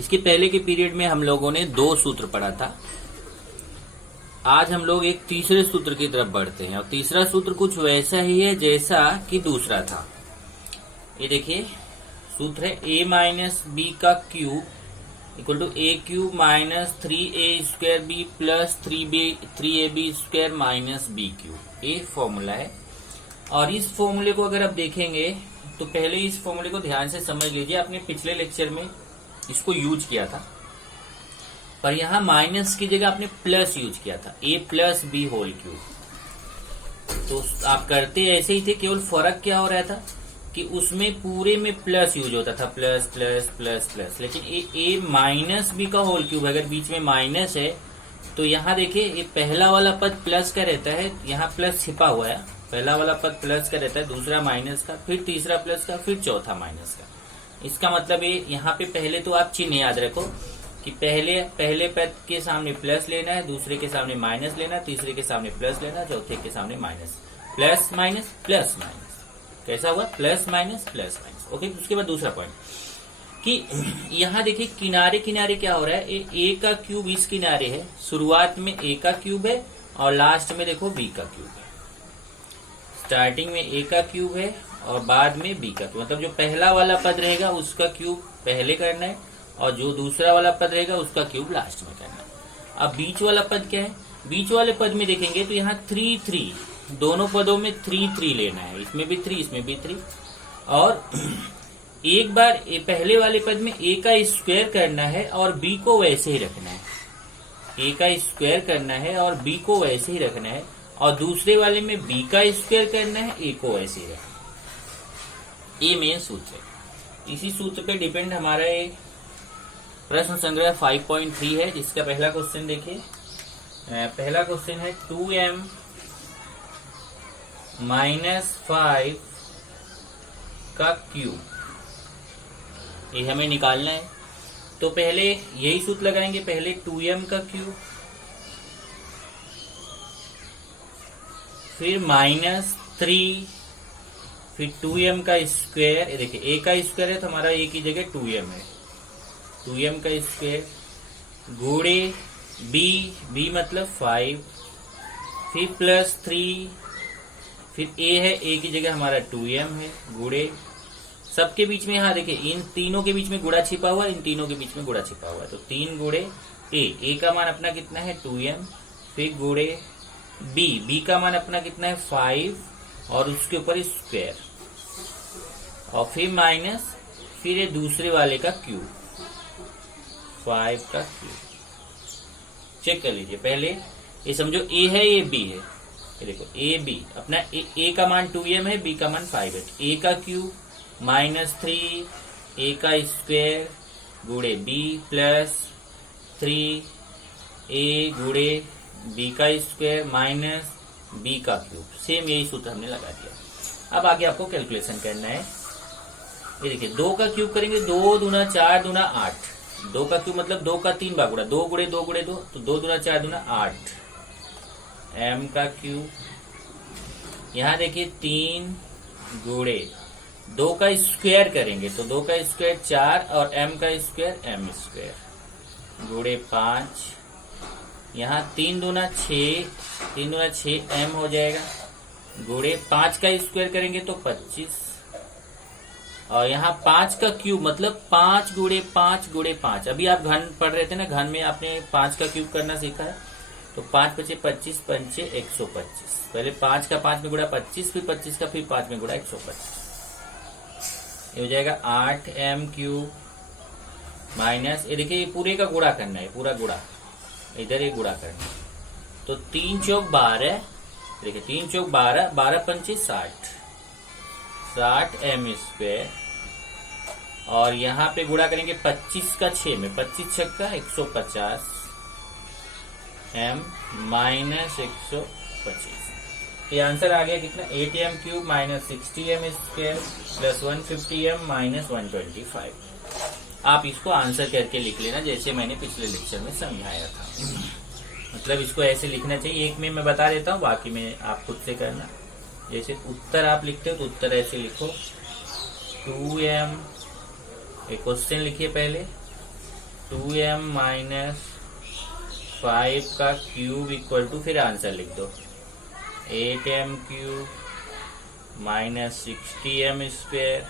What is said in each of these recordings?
इसके पहले के पीरियड में हम लोगों ने 2 सूत्र पढ़ा था। आज हम लोग एक तीसरे सूत्र की तरफ बढ़ते हैं और तीसरा सूत्र कुछ वैसा ही है जैसा कि दूसरा था। ये देखिए सूत्र है a माइनस बी का cube equal to A cube minus 3a² b plus 3ab² minus b cube. ये फॉर्मूला है और इस फॉर्मूले को अगर आप देखेंगे तो पहले इस फॉर्मूले को ध्यान से समझ लीजिए। आपने पिछले लेक्चर में इसको यूज किया था, पर यहां माइनस की जगह आपने प्लस यूज किया था, a plus B whole cube. तो आप करते ऐसे ही थे, केवल फर्क क्या हो रहा था कि उसमें पूरे में प्लस यूज होता था, प्लस प्लस प्लस प्लस। लेकिन a माइनस बी का होल क्यूब अगर बीच में माइनस है तो यहाँ देखिए ये पहला वाला पद प्लस का रहता है, यहाँ प्लस छिपा हुआ है। पहला वाला पद प्लस का रहता है, दूसरा माइनस का, फिर तीसरा प्लस का, फिर चौथा माइनस का। इसका मतलब ये यहाँ पे पहले तो आप चिन्ह याद रखो कि पहले पद के सामने प्लस लेना है, दूसरे के सामने माइनस लेना, तीसरे के सामने प्लस लेना, चौथे के सामने minus. Plus minus plus minus, कैसा हुआ? Plus minus plus minus. Okay, उसके बाद दूसरा पॉइंट कि यहाँ देखिए किनारे किनारे क्या हो रहा है, ए का क्यूब इस किनारे है, शुरुआत में ए का क्यूब है और लास्ट में देखो बी का क्यूब है। स्टार्टिंग में ए का क्यूब है और बाद में बी का क्यूब, मतलब जो पहला वाला पद रहेगा उसका क्यूब पहले करना है और जो दूसरा वाला पद रहेगा उसका क्यूब लास्ट में करना है। अब बीच वाला पद क्या है? बीच वाले पद में देखेंगे तो यहाँ 3 3, दोनों पदों में 3 3 लेना है, इसमें भी 3 इसमें भी 3। और एक बार पहले वाले पद में a का स्क्वायर करना है और b को वैसे ही रखना है, a का स्क्वायर करना है और b को वैसे ही रखना है, और दूसरे वाले में b का स्क्वायर करना है, a को वैसे ही रखना है। ये मेन सूत्र है। इसी सूत्र पे डिपेंड हमारा एक प्रश्न संग्रह 5.3 है, जिसका पहला क्वेश्चन देखिए। पहला क्वेश्चन है 2m माइनस 5 का क्यूब, ये हमें निकालना है। तो पहले यही सूत्र लगाएंगे, पहले 2m का क्यूब, फिर माइनस 3, फिर 2m का स्क्वायर। देखिए a का स्क्वायर है तो हमारा a की जगह 2m है, 2m का स्क्वायर गुणे b मतलब 5, फिर प्लस 3, फिर a है, a की जगह हमारा 2m है, गुणे सबके बीच में, यहाँ देखिए इन तीनों के बीच में गुणा छिपा हुआ है, इन तीनों के बीच में गुणा छिपा हुआ है, तो 3 गुणे a का मान अपना कितना है 2m, फिर गुणे b का मान अपना कितना है 5 और उसके ऊपर स्क्वायर, और फिर माइनस, फिर ये दूसरे वाले का क्यूब, 5 का क्यूब। चेक कर लीजिए, पहले ये समझो a है, ये b है, ये देखो a b अपना a का मान 2m है, b का मान 5 है, a का क्यूब माइनस 3, a का स्क्वायर गुणे b प्लस 3a गुणे b का स्क्वायर माइनस b का क्यूब। सेम यही सूत्र हमने लगा दिया। अब आगे आपको कैलकुलेशन करना है। ये देखिए 2 का क्यूब करेंगे, 2 दूना 4 दूना 8, 2 का क्यूब मतलब 2 का 3 बार गुणा, 2 गुणे 2 गुणे 2, तो 2 दूना 4 दूना 8 m का क्यूब। यहाँ देखिए 3 गुणे 2 का स्क्वायर करेंगे तो 2 का स्क्वायर 4 और m का स्क्वायर m स्क्वायर गुणे 5। यहाँ 3 दूना 6, 3 दूना 6 m हो जाएगा, गुणे 5 का स्क्वायर करेंगे तो 25, और यहाँ 5 का क्यूब मतलब 5 गुणे 5 गुणे 5। अभी आप घन पढ़ रहे थे ना, घन में आपने 5 का क्यूब करना सीखा है, तो 5 × 25 पंचे 125। पहले 5 का 5 में गुणा 25, फिर 25 का फिर 5 में गुणा 125, ये हो जाएगा 8m क्यूब माइनस, ये देखिए पूरे का गुणा करना है, पूरा गुणा इधर ये गुणा करना है, तो 3 चौक 12, देखिए 3 चौक 12, 12 पंचे 60, 60m स्क्वायर, और यहाँ पे गुणा करेंगे 25 का 6 में, 25 छक्का 150 m माइनस 125। ये आंसर आ गया कितना? 8m cube minus 60m square plus 150m minus 125। आप इसको आंसर करके लिख लेना जैसे मैंने पिछले लेक्चर में समझाया था। मतलब इसको ऐसे लिखना चाहिए, एक में मैं बता देता हूँ, बाकी में आप खुद से करना। जैसे उत्तर आप लिखते हो तो उत्तर ऐसे लिखो 2m, एक क्वेश्चन लिखिए पहले, 2m माइनस 5 का क्यूब इक्वल टू, फिर आंसर लिख दो, 8m cube minus 60m square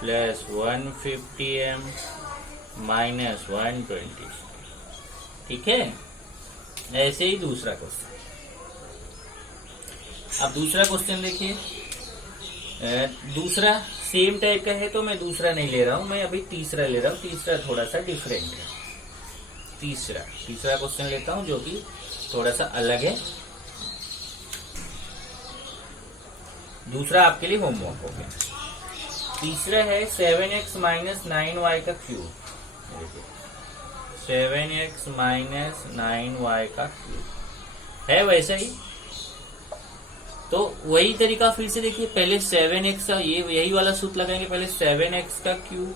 plus 150m minus 120। ठीक है, ऐसे ही दूसरा क्वेश्चन। अब दूसरा क्वेश्चन देखिए, दूसरा सेम टाइप का है तो मैं दूसरा नहीं ले रहा हूं, मैं अभी तीसरा ले रहा हूं। तीसरा थोड़ा सा डिफरेंट है। तीसरा क्वेश्चन लेता हूं जो कि थोड़ा सा अलग है। दूसरा आपके लिए होमवर्क हो गया। तीसरा है 7x माइनस 9y का क्यूब। 7x माइनस 9y का क्यूब है वैसा ही, तो वही तरीका फिर से देखिए। पहले 7x का यही वाला सूत्र लगाएंगे। पहले 7x का क्यूब,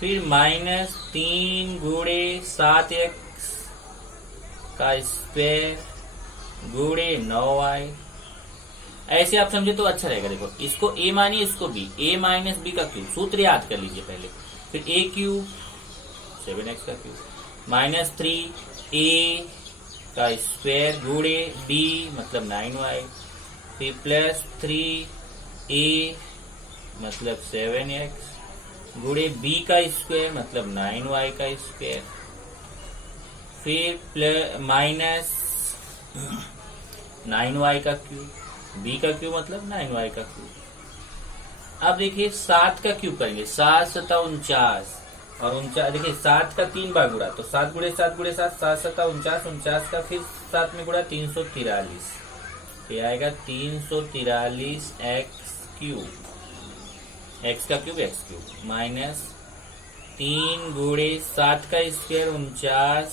फिर माइनस 3 गुणे 7x का स्क्वायर गुणे 9y। ऐसे आप समझे तो अच्छा रहेगा। देखो, इसको a मानिए, इसको b, a माइनस बी का क्यूब, सूत्र याद कर लीजिए पहले। फिर a क्यूब 7x का क्यूब माइनस 3a का स्क्वायर गुणे b मतलब 9y, फिर प्लस 3a मतलब 7x गुणे b का स्क्वायर मतलब 9y का स्क्वायर, फिर प्लस माइनस 9y का क्यूब, b का क्यूब मतलब 9y का क्यूब। अब देखिए 7 का क्यूब करेंगे, 7 सता 49 और 49, देखिए 7 का 3 बार गुणा, तो 7 गुणे 7 गुणे 7, 7 सता 49, 49 का फिर 7 में गुणा 343, ये आएगा 343 एक्स क्यूब, एक्स का क्यूब एक्स क्यूब माइनस 3 गुणे 7 का स्क्वायर 49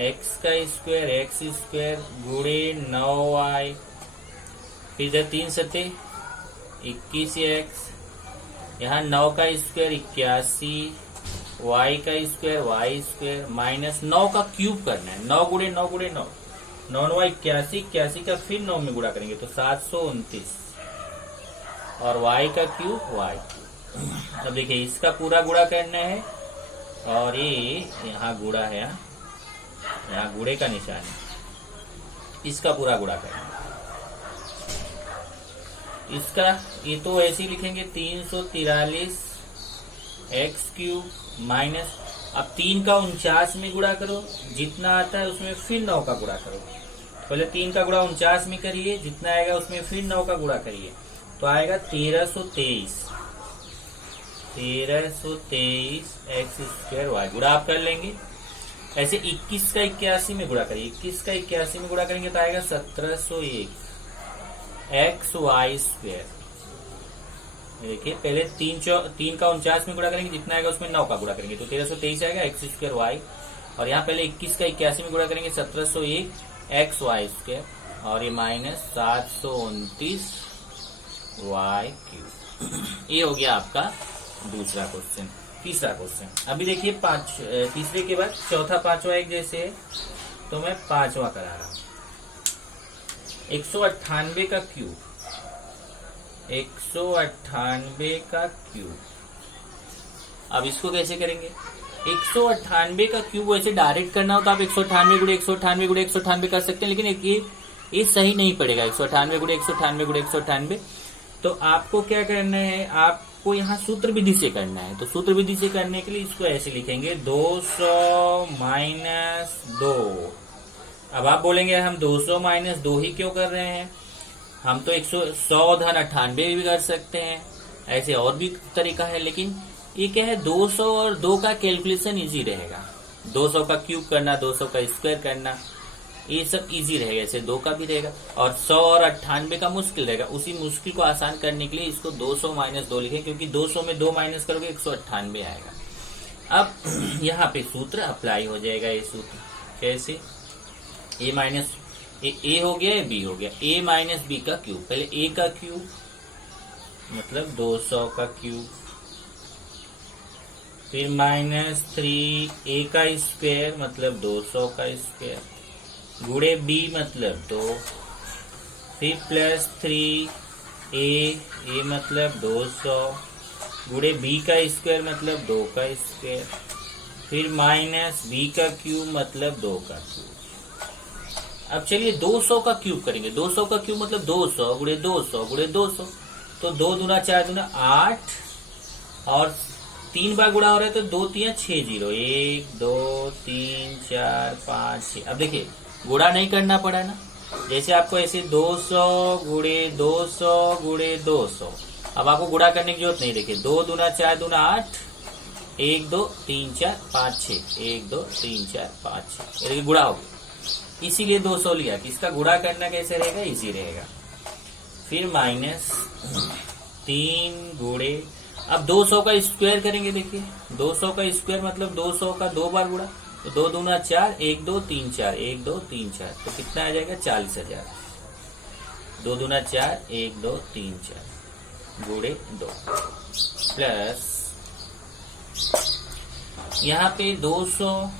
एक्स का स्क्वायर एक्स स्क्वायर गुणे 9y, फिर इधर 3 सते 21 एक्स, यहाँ 9 का स्क्वायर 81, y का स्क्वायर वाई स्क्वायर माइनस 9 का क्यूब करना है। 9 गुणे 9 गुणे 9, 9 81, 81 का फिर 9 में गुणा करेंगे तो 729 और y का क्यूब y। अब देखिए इसका पूरा गुणा करना है और ये यहाँ गुणा है, यहाँ गुणे का निशान है, इसका पूरा गुणा करना है। इसका ये तो ऐसे ही लिखेंगे 343 एक्स क्यूब माइनस, अब 3 का 49 में गुणा करो, जितना आता है उसमें फिर 9 का गुणा करो। पहले 3 का गुणा 49 में करिए, जितना आएगा उसमें फिर 9 का गुणा करिए तो आएगा 1323 एक्स स्क्वायर वाई। गुणा आप कर लेंगे। ऐसे 21 का 81 में गुणा करिए, 21 का 81 में गुणा करेंगे तो आएगा 1701 एक्स वाई स्क्वायर। देखिए पहले 3 का 49 में गुणा करेंगे, जितना आएगा उसमें 9 का गुणा करेंगे तो 1323 आएगा एक्स स्क्वायर वाई, और यहाँ पहले 21 का 81 में गुणा करेंगे 1701 एक्स वाई स्क्वायर और ये माइनस 729 वाई क्यूब। ये हो गया आपका दूसरा क्वेश्चन। तीसरा क्वेश्चन अभी देखिए, तीसरे के बाद चौथा पांचवा एक जैसे है तो मैं पांचवा करा रहा हूं। 198 का क्यूब, 198 का क्यूब। अब इसको कैसे करेंगे? 198 का क्यूब वैसे डायरेक्ट करना हो तो आप 198 गुणे 198 गुणे 198 कर सकते हैं, लेकिन ये सही नहीं पड़ेगा। 198 गुणे 198 गुणे 198, तो आपको क्या करना है, आपको यहाँ सूत्र विधि से करना है। तो सूत्र विधि से करने के लिए इसको ऐसे लिखेंगे 200 माइनस 2। अब आप बोलेंगे हम 200 माइनस 2 ही क्यों कर रहे हैं, हम तो 100 धन 98 भी कर सकते हैं, ऐसे और भी तरीका है। लेकिन ये क्या है, 200 और 2 का कैलकुलेशन इजी रहेगा। 200 का क्यूब करना, 200 का स्क्वायर करना, ये सब इजी रहेगा। ऐसे 2 का भी रहेगा, और 100 और 98 का मुश्किल रहेगा। उसी मुश्किल को आसान करने के लिए इसको 200 माइनस 2 लिखें, क्योंकि 200 में 2 माइनस करोगे 198 आएगा। अब यहाँ पे सूत्र अप्लाई हो जाएगा। ये सूत्र कैसे, ए माइनस ए हो गया, ए बी हो गया, ए माइनस बी का क्यूब। पहले ए का क्यूब मतलब 200 का क्यूब, फिर माइनस 3 ए का स्क्वायर मतलब 200 का स्क्वायर, गुणे बी मतलब 2, फिर प्लस 3 ए मतलब 200, गुणे बी का स्क्वायर मतलब 2 का स्क्वायर, फिर माइनस बी का क्यूब मतलब 2 का क्यूब। अब चलिए 200 का क्यूब करेंगे। 200 का क्यूब मतलब 200 गुणे 200 गुणे 200, तो 2 दूना 4 दूना 8, और 3 बार गुणा हो रहा है तो 2 3 6 0, 1 2 3 4 5 6। अब देखिए गुणा नहीं करना पड़ा ना, जैसे आपको ऐसे 200 गुणे 200 गुणे 200, अब आपको गुणा करने की जरूरत नहीं। देखिए 2 दूना 4 दूना 8, 1 2 3 4 5 6, 1 2 3 4 5 6, देखिए गुणा हो गया। इसीलिए 200 लिया कि इसका गुणा करना कैसे रहेगा, इजी रहेगा। फिर माइनस 3 गुणे, अब 200 का स्क्वायर करेंगे। देखिए 200 का स्क्वायर मतलब 200 का 2 बार गुणा, तो 2 दूना 4, 1 2 3 4, 1 2 3 4, तो कितना आ जाएगा 40,000। 2 दूना 4, 1 2 3 4 गुणे 2, प्लस यहाँ पे 200,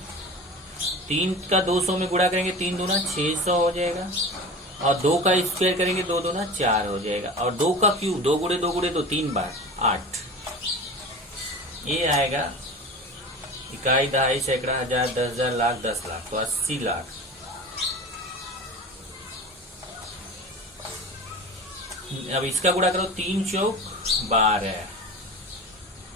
3 का 200 में गुणा करेंगे 3 दूना 600 हो जाएगा, और 2 का स्क्वायर करेंगे 2 दूना 4 हो जाएगा, और 2 का क्यूब 2 गुणे 2 गुणे 2 3 बार 8, ये आएगा इकाई, दहाई, सैकड़ा, हजार, 10,000, लाख, 10 लाख, तो 80 लाख। अब इसका गुणा करो, 3 चौक 12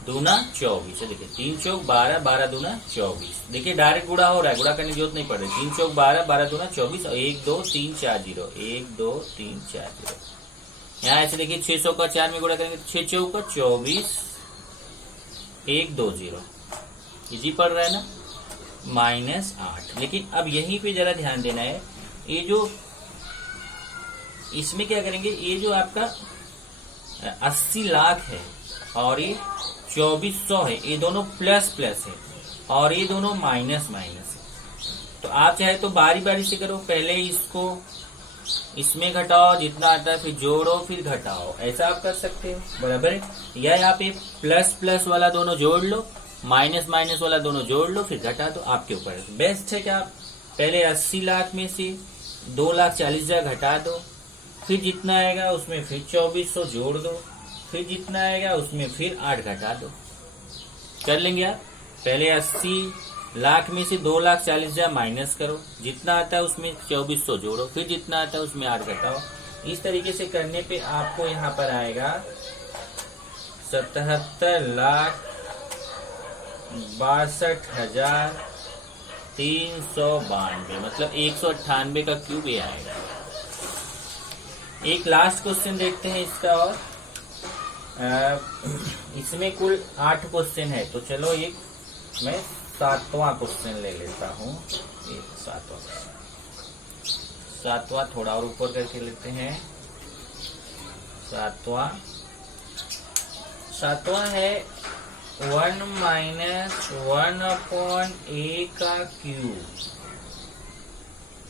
दूना 24 है। देखिए 3 चौक 12, 12 दूना 24। देखिए डायरेक्ट गुणा हो रहा है, गुणा करने की जरूरत नहीं पड़ रही। 3 चौक 12, 12 दूना 24, और 1 2 3 4 0, 1 2 3 4 0। यहाँ ऐसे देखिए 600 का 4 में गुणा करेंगे तो 6 चौक 24, 1 2 0, इजी पड़ रहा है ना, माइनस 8। लेकिन अब यहीं पे जरा ध्यान देना है, ये जो इसमें क्या करेंगे, ये जो आपका 80 लाख है और ये 2400 है, ये दोनों प्लस प्लस है और ये दोनों माइनस माइनस है। तो आप चाहे तो बारी बारी से करो, पहले इसको इसमें घटाओ जितना आता है, फिर जोड़ो फिर घटाओ, ऐसा आप कर सकते हो, बराबर है। या आप ये प्लस प्लस वाला दोनों जोड़ लो, माइनस माइनस वाला दोनों जोड़ लो, फिर घटा दो, आपके ऊपर है। बेस्ट है कि आप पहले 80 लाख में से 2,40,000 घटा दो, फिर जितना आएगा उसमें फिर 2400 जोड़ दो, फिर जितना आएगा उसमें फिर 8 घटा दो। कर लेंगे आप। पहले 80 लाख में से 2,40,000 माइनस करो, जितना आता है उसमें 2400 जोड़ो, फिर जितना आता है उसमें 8 घटाओ। इस तरीके से करने पे आपको यहाँ पर आएगा 77,62,392, मतलब 198 का क्यूब ये आएगा। एक लास्ट क्वेश्चन देखते हैं इसका, और इसमें कुल 8 क्वेश्चन है, तो चलो एक मैं 7वां क्वेश्चन ले लेता हूँ। 7वां थोड़ा और ऊपर करके लेते हैं। 7वां है 1 माइनस 1/a का क्यूब।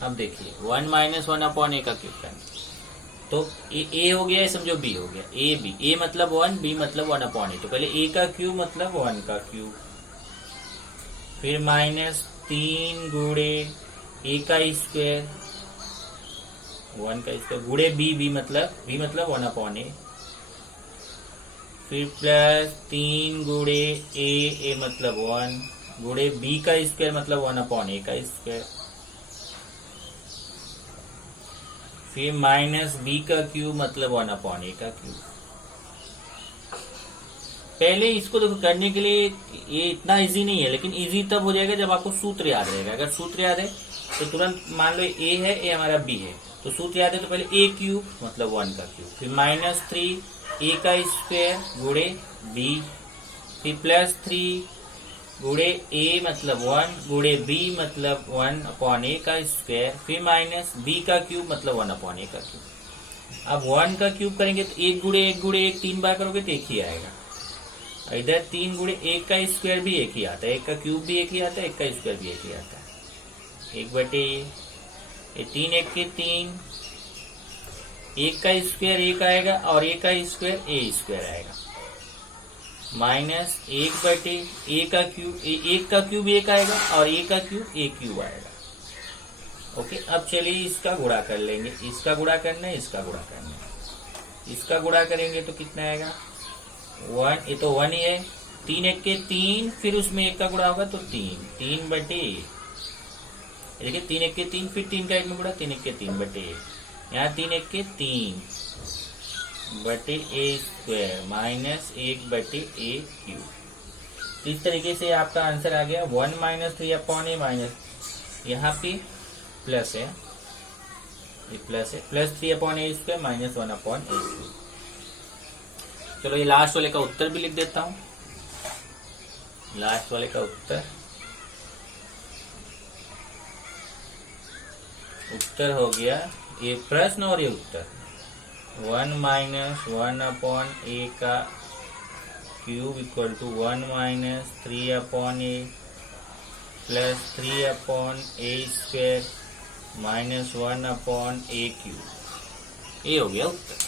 अब देखिए 1 माइनस 1/a का क्यूब करना, तो ए हो गया, समझो बी हो गया, ए बी, ए मतलब 1, बी मतलब 1/a। तो पहले ए का क्यूब मतलब 1 का क्यूब, फिर माइनस 3 गुणे ए का स्क्वायर, 1 का स्क्वायर, गुणे बी, बी मतलब 1/a, फिर प्लस 3 गुणे ए मतलब 1, गुणे बी का स्क्वायर मतलब 1/a का स्क्वायर, फिर माइनस बी का क्यूब मतलब 1/a का क्यूब। पहले इसको देखो करने के लिए ये इतना इजी नहीं है, लेकिन इजी तब हो जाएगा जब आपको सूत्र याद रहेगा। अगर सूत्र याद है तो तुरंत मान लो ए है, ए हमारा बी है, तो सूत्र याद है तो पहले ए क्यूब मतलब 1 का क्यूब, फिर माइनस 3 ए का स्क्वायर गुणे बी, फिर प्लस 3 गुणे ए मतलब 1 गुणे बी मतलब 1/a का स्क्वायर, फिर माइनस बी का क्यूब मतलब 1/a का क्यूब। अब 1 का क्यूब करेंगे तो 1 गुणे 1 गुणे 1 3 बार करोगे तो 1 ही आएगा। इधर 3 गुणे 1 का स्क्वायर भी 1 ही आता है, 1 का क्यूब भी 1 ही आता है, 1 का स्क्वायर भी 1 ही आता है, 1/a। ये 3 1 के 3, 1 का स्क्वायर 1 आएगा और 1 का स्क्वायर a स्क्वायर आएगा, माइनस 1/a का क्यूब, 1 का क्यूब 1 आएगा और a का क्यूब a क्यूब आएगा। ओके, अब चलिए इसका गुणा कर लेंगे। इसका गुणा करना है, इसका गुणा करना है। इसका गुणा करेंगे तो कितना आएगा वन, ये तो वन ही है, 3 एक के 3, फिर उसमें 1 का गुणा होगा तो 3, 3 बटे, देखिए 3 एक के 3, फिर 3 का 1 में गुणा, 3 एक के 3 बटे, यहाँ 3 एक के 3 बटे ए स्क्वायर माइनस 1 बटे ए क्यूब। इस तरीके से आपका आंसर आ गया 1 माइनस 3 अपॉन ए माइनस, यहाँ पे प्लस है, ये प्लस है, plus 3 upon A square minus 1 upon A cube. चलो ये लास्ट वाले का उत्तर भी लिख देता हूं। लास्ट वाले का उत्तर हो गया, ये प्रश्न और ये उत्तर 1 माइनस 1 अपॉन ए का cube equal to 1 minus 3 upon A plus 3 upon A square minus 1 upon A cube. ये हो गया उत्तर।